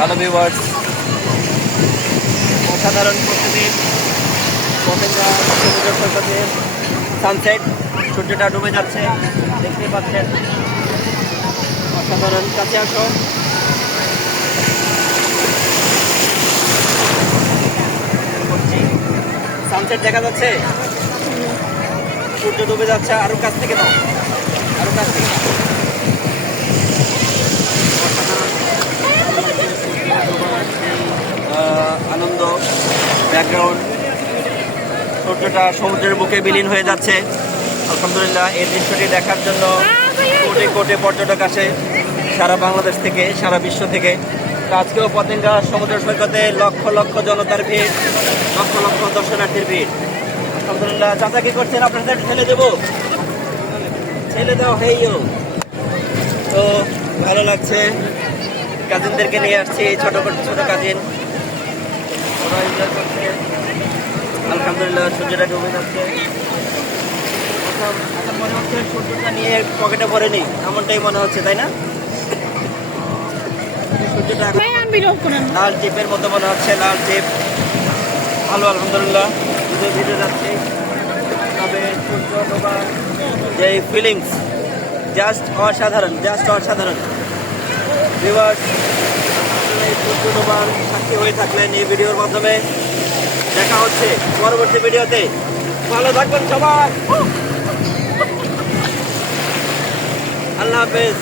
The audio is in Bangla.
হ্যালো অসাধারণ প্রকৃতির সমুদ্র সৈকতের সানসেট সূর্যটা ডুবে যাচ্ছে দেখতেই পাচ্ছেন। অসাধারণ কাছে আসো। সানসেট দেখা যাচ্ছে। সূর্য ডুবে যাচ্ছে, আরও কাছ থেকে দাও আরও কাছ থেকে দাও আহ, আনন্দ ব্যাকগ্রাউন্ড সূর্যটা সমুদ্রের বুকে বিলীন হয়ে যাচ্ছে। আলহামদুলিল্লাহ, এই দৃশ্যটি দেখার জন্য কোটি কোটি পর্যটক আসে সারা বাংলাদেশ থেকে, সারা বিশ্ব থেকে। আজকেও পতেঙ্গা সমুদ্র সৈকতে লক্ষ লক্ষ জনতার ভিড়, লক্ষ লক্ষ দর্শনার্থীর ভিড়। আলহামদুলিল্লাহ, চাচা কি করছেন? আপনাদের ছেলে দেবো। ছেলে দাও হেইও তো ভালো লাগছে। কাজিনদেরকে নিয়ে আসছি, ছোট ছোট কাজিন। ওরা এনজয় করছে। আলহামদুলিল্লাহ সূর্যটা ডুবে যাচ্ছে। এখন মনে হচ্ছে সূর্যটা নিয়ে পকেটে ভরেনি এমনটাই মনে হচ্ছে তাই না? সূর্যটা লাল টিপের মতো মনে হচ্ছে লাল টিপ। ভালো আলহামদুলিল্লাহ ভিডিও ভিডিও যাচ্ছি। তবে সূর্য যে ফিলিংস জাস্ট অসাধারণ জাস্ট অসাধারণ। সূর্য সাক্ষী হয়ে থাকলেন এই ভিডিওর মাধ্যমে। দেখা হচ্ছে পরবর্তী ভিডিওতে। ভালো থাকবেন সবাই। আল্লাহ হাফেজ।